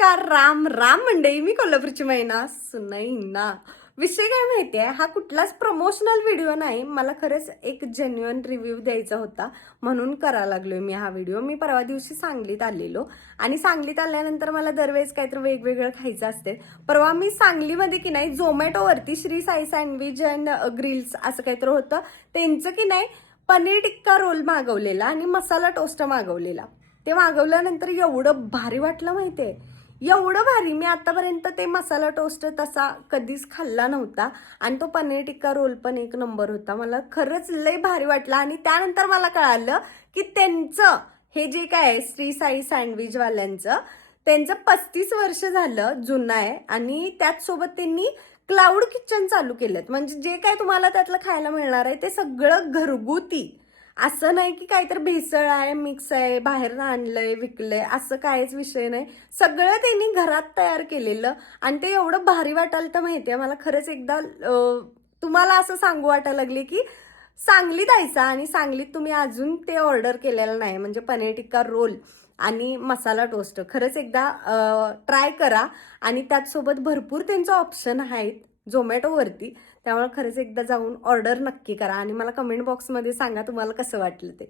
नमस्कार, राम राम मंडळी. मी कोल्हापूरची मैना सुनैना. विषय काय माहितीये, हा कुठलाच प्रमोशनल व्हिडिओ नाही. मला खरंच एक जेन्युइन रिव्ह्यू द्यायचा होता म्हणून करायला लागलोय मी हा व्हिडिओ. मी परवा दिवशी सांगलीत आलेलो आणि सांगलीत आल्यानंतर मला दरवेळेस काहीतरी वेगवेगळं खायचं असते. परवा मी सांगलीमध्ये की नाही झोमॅटोवरती Shri Sai sandwich and grills असं काहीतरी होतं त्यांचं की नाही पनीर टिक्का रोल मागवलेला आणि मसाला टोस्ट मागवलेला. ते मागवल्यानंतर एवढं भारी वाटलं माहितीये, एवढं भारी. मी आतापर्यंत ते मसाला टोस्ट तसा कधीच खाल्ला नव्हता आणि तो पनीर टिक्का रोल पण एक नंबर होता. मला खरंच लय भारी वाटला आणि त्यानंतर मला कळालं की त्यांचं हे जे काय आहे श्री साई सँडविच वाल्यांचं त्यांचं 35 वर्ष झालं जुनं आहे आणि त्याचसोबत त्यांनी क्लाउड किचन चालू केलं. म्हणजे जे काय तुम्हाला त्यातलं खायला मिळणार आहे ते सगळं घरगुती. असं नाही की काहीतरी भेसळ आहे, मिक्स आहे, बाहेर आणलंय विकलंय, असं काहीच विषय नाही. सगळं त्यांनी घरात तयार केलेलं आणि ते एवढं भारी वाटायला तर माहितीये. मला खरंच एकदा तुम्हाला असं सांगू वाटायला लागले की सांगलीत जायचं आणि सांगलीत तुम्ही अजून ते ऑर्डर केलेलं नाही म्हणजे पनीर टिक्का रोल आणि मसाला टोस्ट. खरंच एकदा ट्राय करा आणि त्याचसोबत भरपूर त्यांचं ऑप्शन आहेत झोमॅटोवरती. त्यामुळे खरंच एकदा जाऊन ऑर्डर नक्की करा आणि मला कमेंट बॉक्समध्ये सांगा तुम्हाला कसं वाटलं ते.